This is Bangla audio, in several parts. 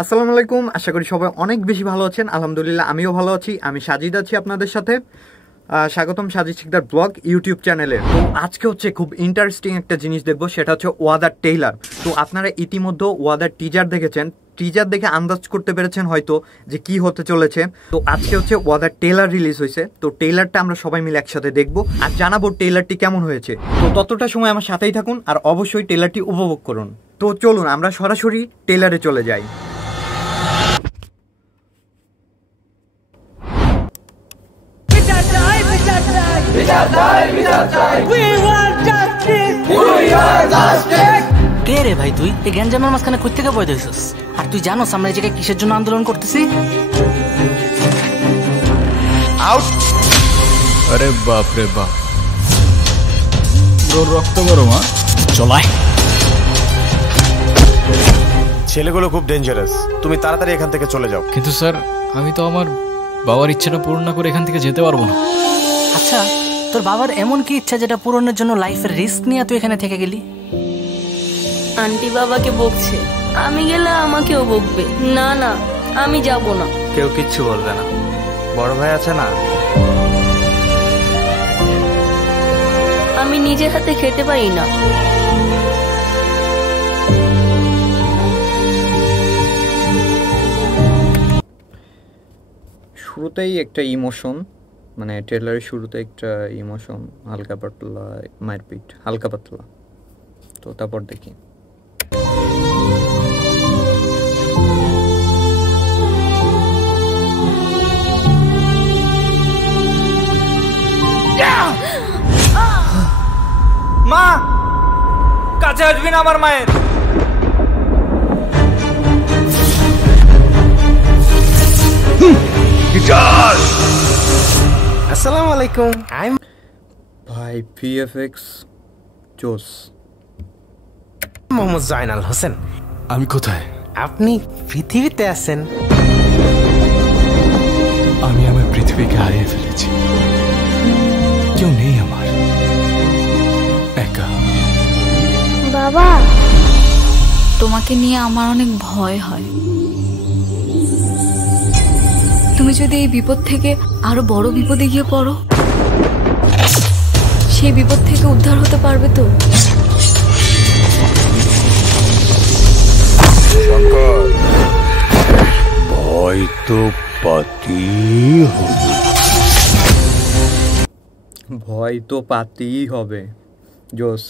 আসসালামু আলাইকুম, আশা করি সবাই অনেক বেশি ভালো আছেন। আলহামদুলিল্লাহ আমিও ভালো আছি। আমি সাজিদ আছি আপনাদের সাথে। স্বাগতম সাজিদ শিকদার ব্লগ ইউটিউব চ্যানেলে। তো আজকে হচ্ছে খুব ইন্টারেস্টিং একটা জিনিস দেখবো, সেটা হচ্ছে ওয়াদার টেইলার। তো আপনারা ইতিমধ্যে ওয়াদার টিজার দেখেছেন, টিজার দেখে আন্দাজ করতে পেরেছেন হয়তো যে কি হতে চলেছে। তো আজকে হচ্ছে ওয়াদার টেইলার রিলিজ হয়েছে। তো টেইলারটা আমরা সবাই মিলে একসাথে দেখবো আর জানাবো টেইলারটি কেমন হয়েছে। তো ততটা সময় আমার সাথেই থাকুন আর অবশ্যই টেইলারটি উপভোগ করুন। তো চলুন আমরা সরাসরি টেইলারে চলে যাই। কে রে ভাই, তুই এই গ্যাঞ্জামের মাঝখানে কই থেকে পয়দা হইছস? আর তুই জানোস আমরা এই জায়গায় কিসের জন্য আন্দোলন করতেছি? আরে বাপ রে বাপ, রক্ত গরম। চলাই ছেলেগুলো খুব ডেঞ্জারাস, তুমি তাড়াতাড়ি এখান থেকে চলে যাও। কিন্তু স্যার, আমি তো আমার বাবার ইচ্ছাটা পূরণ না করে এখান থেকে যেতে পারবো না। আচ্ছা, তোর বাবার এমন কি ইচ্ছা যেটা পূরণের জন্য লাইফের রিস্ক নিয়ে তুই এখানে থেকে গেলি? আন্টি বাবাকে বকছে, আমি গেলে আমাকেও বকবে। না না, আমি যাব না। কেউ কিচ্ছু বলবে না, বড় ভাই আছে না। আমি নিজের হাতে খেতে পারি না। শুরুতেই একটা ইমোশন, মানে ট্রেলারের শুরুতে একটা ইমোশন, হালকা পাতলা মারপিট, হালকা পাতলা। তো তারপর দেখি মা, কাছে আসবি না আমার মায়ের। আসসালামু আলাইকুম। ভাই ভিএফএক্স জোস। মোহাম্মদ জয়নাল হোসেন। আমি কোথায়? আপনি পৃথিবীতে আছেন। আমি আমার পৃথিবীকে হারিয়ে ফেলেছি, কেউ নেই আমার, একা। বাবা, তোমাকে নিয়ে আমার অনেক ভয় হয়। তুমি যদি এই বিপদ থেকে আরো বড় বিপদে গিয়ে পড়ো, সেই বিপদ থেকে উদ্ধার হতে পারবে তো? ভয় তো পাতেই হবে। জোস।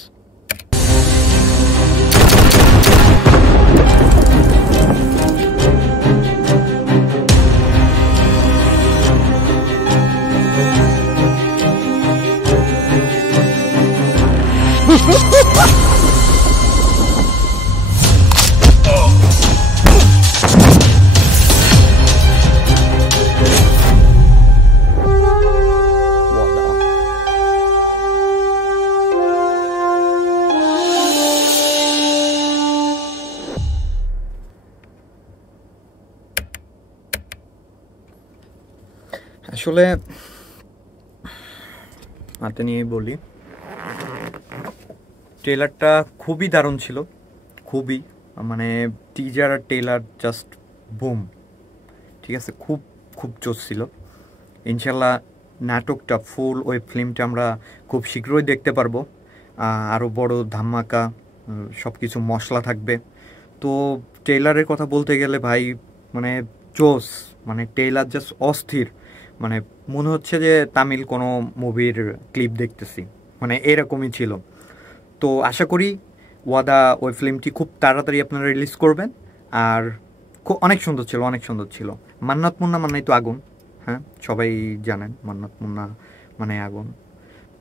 আসলে হাতে নিয়ে বলি, ট্রেলারটা খুবই দারুণ ছিল, খুবই, মানে টিজার আর ট্রেলার জাস্ট বুম। ঠিক আছে, খুব খুব জোশ ছিল। ইনশাল্লাহ নাটকটা, ফুল ওয়েব ফিল্মটা আমরা খুব শীঘ্রই দেখতে পারবো। আরও বড় ধামাকা, সব কিছু মশলা থাকবে। তো ট্রেলারের কথা বলতে গেলে ভাই, মানে জোশ, মানে ট্রেলার জাস্ট অস্থির। মানে মনে হচ্ছে যে তামিল কোনো মুভির ক্লিপ দেখতেছি, মানে এরকমই ছিল। তো আশা করি ওয়াদা ওই ফিল্মটি খুব তাড়াতাড়ি আপনারা রিলিজ করবেন। আর অনেক সুন্দর ছিল, অনেক সুন্দর ছিল। মান্নাত মুন্না মানেই তো আগুন, হ্যাঁ সবাই জানেন, মান্নাত মুন্না মানে আগুন।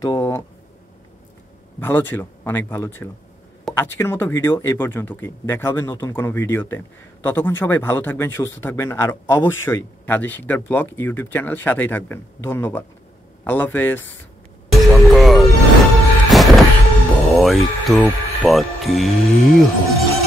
তো ভালো ছিল, অনেক ভালো ছিল। আজকের মতো ভিডিও এই পর্যন্ত, কি দেখা হবে নতুন কোনো ভিডিওতে। ততক্ষণ সবাই ভালো থাকবেন, সুস্থ থাকবেন, আর অবশ্যই Sajid Sikdar blog YouTube channel সাথেই থাকবেন। ধন্যবাদ, আল্লাহ হাফেজ। ভয় তো পাতেই হবে।